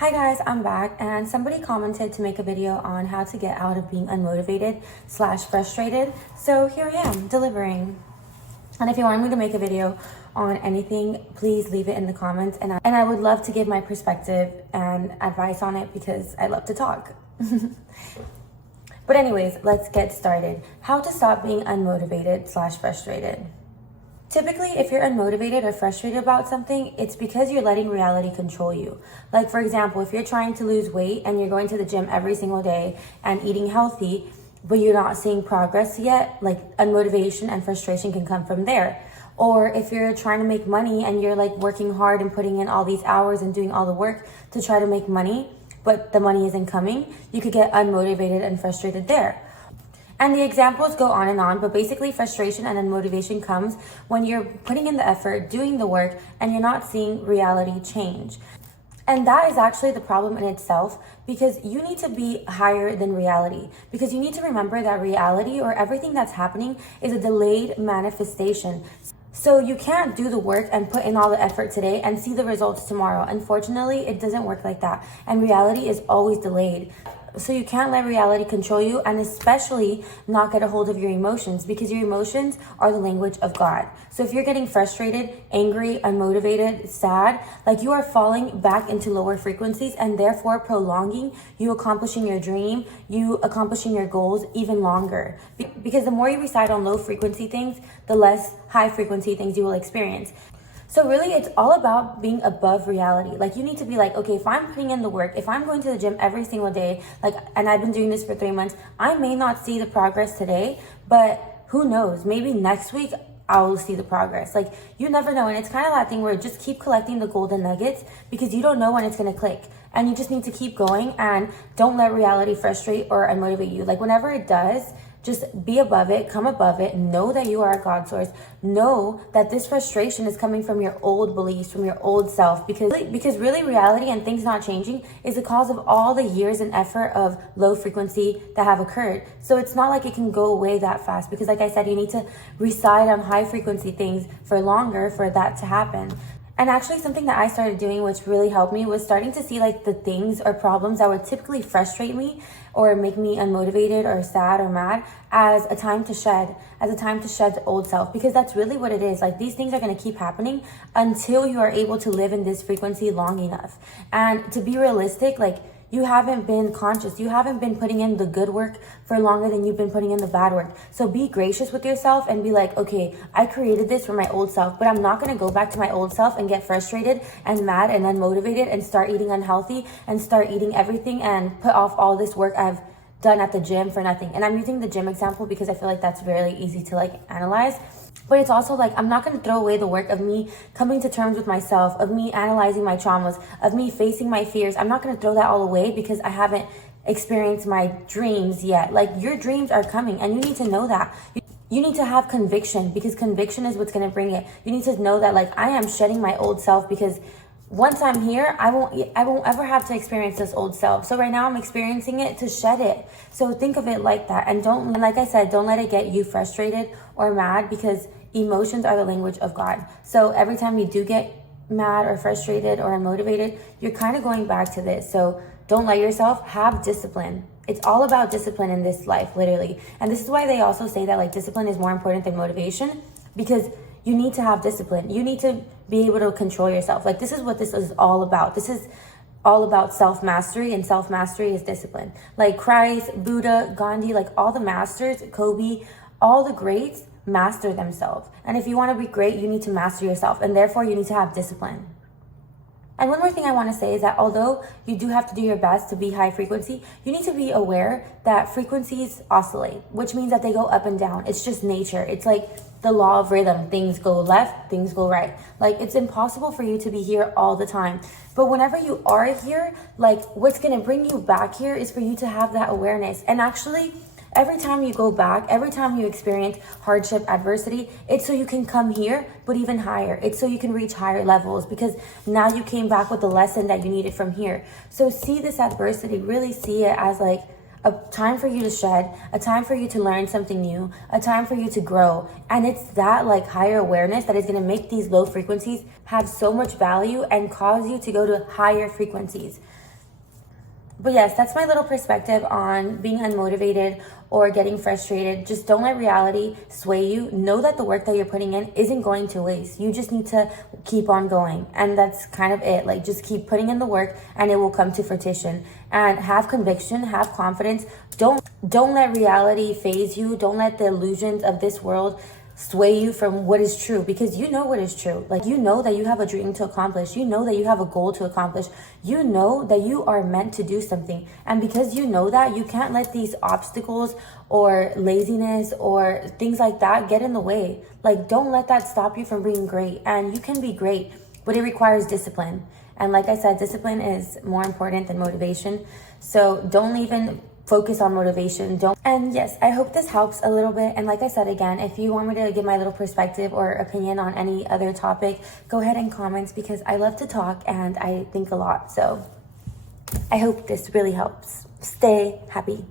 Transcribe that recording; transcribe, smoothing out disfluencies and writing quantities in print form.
Hi guys, I'm back and somebody commented to make a video on how to get out of being unmotivated / frustrated. So here I am delivering. And if you want me to make a video on anything, please leave it in the comments and I would love to give my perspective and advice on it because I love to talk. But anyways, let's get started. How to stop being unmotivated / frustrated. Typically, if you're unmotivated or frustrated about something, it's because you're letting reality control you. Like, for example, if you're trying to lose weight and you're going to the gym every single day and eating healthy, but you're not seeing progress yet, like unmotivation and frustration can come from there. Or if you're trying to make money and you're like working hard and putting in all these hours and doing all the work to try to make money, but the money isn't coming, you could get unmotivated and frustrated there. And the examples go on, but basically frustration and unmotivation comes when you're putting in the effort, doing the work, and you're not seeing reality change. And that is actually the problem in itself, because you need to be higher than reality. Because you need to remember that reality or everything that's happening is a delayed manifestation. So you can't do the work and put in all the effort today and see the results tomorrow. Unfortunately, it doesn't work like that. And reality is always delayed. So you can't let reality control you, and especially not get a hold of your emotions, because your emotions are the language of God. So if you're getting frustrated, angry, unmotivated, sad, like you are falling back into lower frequencies and therefore prolonging you accomplishing your dream, you accomplishing your goals even longer. Because the more you reside on low frequency things, the less high frequency things you will experience. So really, it's all about being above reality. Like, you need to be like, okay, if I'm putting in the work, if I'm going to the gym every single day, like, and I've been doing this for 3 months, I may not see the progress today, but who knows? Maybe next week I'll see the progress. Like, you never know. And it's kind of that thing where just keep collecting the golden nuggets, because you don't know when it's going to click. And you just need to keep going and don't let reality frustrate or unmotivate you. Like, whenever it does, just be above it, come above it, know that you are a God source. Know that this frustration is coming from your old beliefs, from your old self, because really reality and things not changing is the cause of all the years and effort of low frequency that have occurred. So it's not like it can go away that fast, because like I said, you need to reside on high frequency things for longer for that to happen. And actually something that I started doing, which really helped me, was starting to see like the things or problems that would typically frustrate me or make me unmotivated or sad or mad as a time to shed, the old self, because that's really what it is. Like, these things are going to keep happening until you are able to live in this frequency long enough. And to be realistic, like, you haven't been conscious. You haven't been putting in the good work for longer than you've been putting in the bad work. So be gracious with yourself and be like, okay, I created this for my old self, but I'm not going to go back to my old self and get frustrated and mad and unmotivated and start eating unhealthy and start eating everything and put off all this work I've done at the gym for nothing. And I'm using the gym example because I feel like that's really easy to like analyze. But it's also like, I'm not going to throw away the work of me coming to terms with myself, of me analyzing my traumas, of me facing my fears. I'm not going to throw that all away because I haven't experienced my dreams yet. Like, your dreams are coming and you need to know that. You need to have conviction, because conviction is what's going to bring it. You need to know that, like, I am shedding my old self, because once I'm here, I won't ever have to experience this old self. So right now I'm experiencing it to shed it. So think of it like that. And like I said, don't let it get you frustrated or mad, because emotions are the language of God. So every time you do get mad or frustrated or unmotivated, you're kind of going back to this. So don't let yourself, have discipline. It's all about discipline in this life, literally. And this is why they also say that like discipline is more important than motivation, because you need to have discipline. You need to be able to control yourself. Like, this is what this is all about. This is all about self-mastery, and self-mastery is discipline. Like Christ, Buddha, Gandhi, like all the masters, Kobe, all the greats master themselves. And if you want to be great, you need to master yourself, and therefore you need to have discipline. And one more thing I want to say is that although you do have to do your best to be high frequency, you need to be aware that frequencies oscillate, which means that they go up and down. It's just nature. It's like the law of rhythm. Things go left, things go right. Like, it's impossible for you to be here all the time. But whenever you are here, like, what's going to bring you back here is for you to have that awareness. And actually, every time you go back, every time you experience hardship, adversity, it's so you can come here, but even higher. It's so you can reach higher levels, because now you came back with the lesson that you needed from here. So see this adversity, really see it as like a time for you to shed, a time for you to learn something new, a time for you to grow. And it's that like higher awareness that is going to make these low frequencies have so much value and cause you to go to higher frequencies. But yes, that's my little perspective on being unmotivated or getting frustrated. Just don't let reality sway you. Know that the work that you're putting in isn't going to waste. You just need to keep on going. And that's kind of it. Like, just keep putting in the work and it will come to fruition. And have conviction, have confidence. Don't let reality phase you. Don't let the illusions of this world sway you from what is true, because you know what is true. Like, you know that you have a dream to accomplish. You know that you have a goal to accomplish. You know that you are meant to do something. And because you know that, you can't let these obstacles or laziness or things like that get in the way. Like, don't let that stop you from being great. And you can be great, but it requires discipline. And like I said, discipline is more important than motivation. So don't even focus on motivation. And yes, I hope this helps a little bit. And like I said, again, if you want me to give my little perspective or opinion on any other topic, go ahead and comment, because I love to talk and I think a lot. So I hope this really helps. Stay happy.